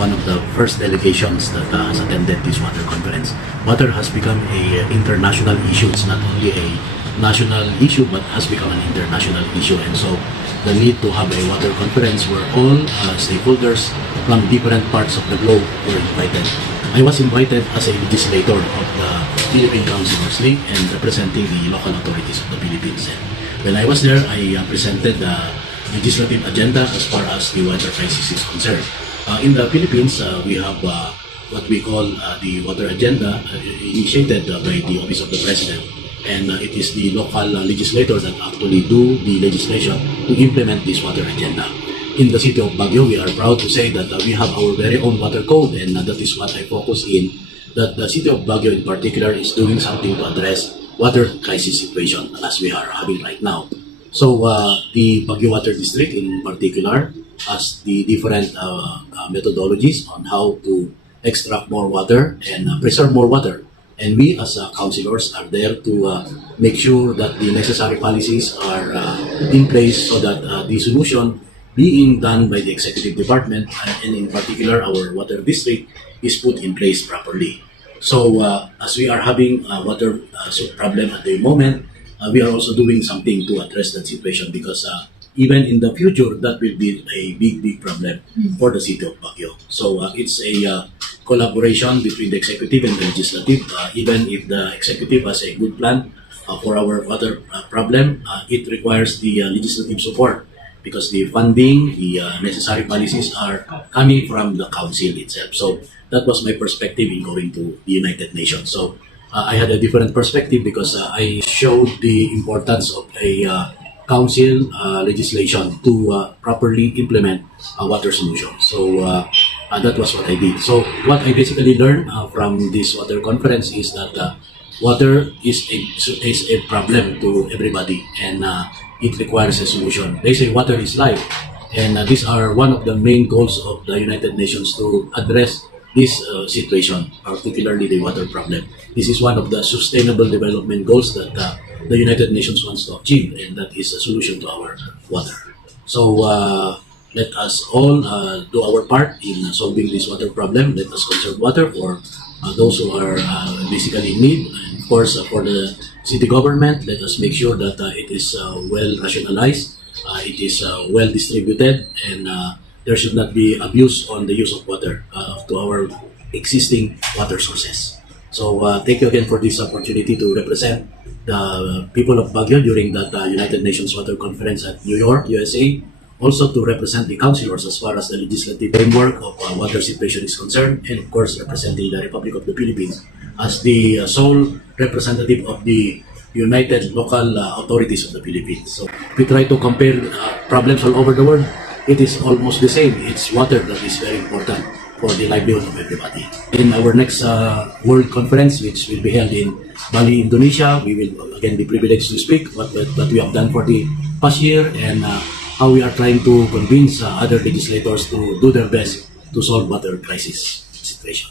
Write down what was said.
one of the first delegations that has attended this water conference. Water has become a international issue. It's not only a national issue, but has become an international issue. And so the need to have a water conference where all stakeholders from different parts of the globe were invited. I was invited as a legislator of the Philippine Councilors League and representing the local authorities of the Philippines. And when I was there, I presented the legislative agenda as far as the water crisis is concerned. In the Philippines, we have what we call the water agenda initiated by the Office of the President. And it is the local legislators that actually do the legislation to implement this water agenda. In the city of Baguio, we are proud to say that we have our very own water code, and that is what I focus in, that the city of Baguio in particular is doing something to address water crisis situation as we are having right now. So the Baguio Water District in particular has the different methodologies on how to extract more water and preserve more water. And we as councilors are there to make sure that the necessary policies are in place so that the solution being done by the executive department and in particular our water district is put in place properly. So as we are having a water problem at the moment, we are also doing something to address that situation because even in the future, that will be a big problem for the city of Baguio. So it's a collaboration between the executive and the legislative. Even if the executive has a good plan for our water problem, it requires the legislative support because the funding, the necessary policies are coming from the council itself. So that was my perspective in going to the United Nations. So I had a different perspective because I showed the importance of a council legislation to properly implement a water solution. So that was what I did. So what I basically learned from this water conference is that water is a problem to everybody, and it requires a solution. They say water is life, and these are one of the main goals of the United Nations to address this situation, particularly the water problem. This is one of the sustainable development goals that the United Nations wants to achieve, and that is a solution to our water. So let us all do our part in solving this water problem. Let us conserve water for those who are basically in need. And of course, for the city government, let us make sure that it is well rationalized, it is well distributed, and there should not be abuse on the use of water to our existing water sources. So thank you again for this opportunity to represent the people of Baguio during that United Nations Water Conference at New York, USA. Also to represent the councilors as far as the legislative framework of water situation is concerned, and of course representing the Republic of the Philippines as the sole representative of the United Local Authorities of the Philippines. So if we try to compare problems all over the world, it is almost the same. It's water that is very important for the livelihood of everybody. In our next World Conference, which will be held in Bali, Indonesia, we will again be privileged to speak what we have done for the past year and how we are trying to convince other legislators to do their best to solve water crisis situation.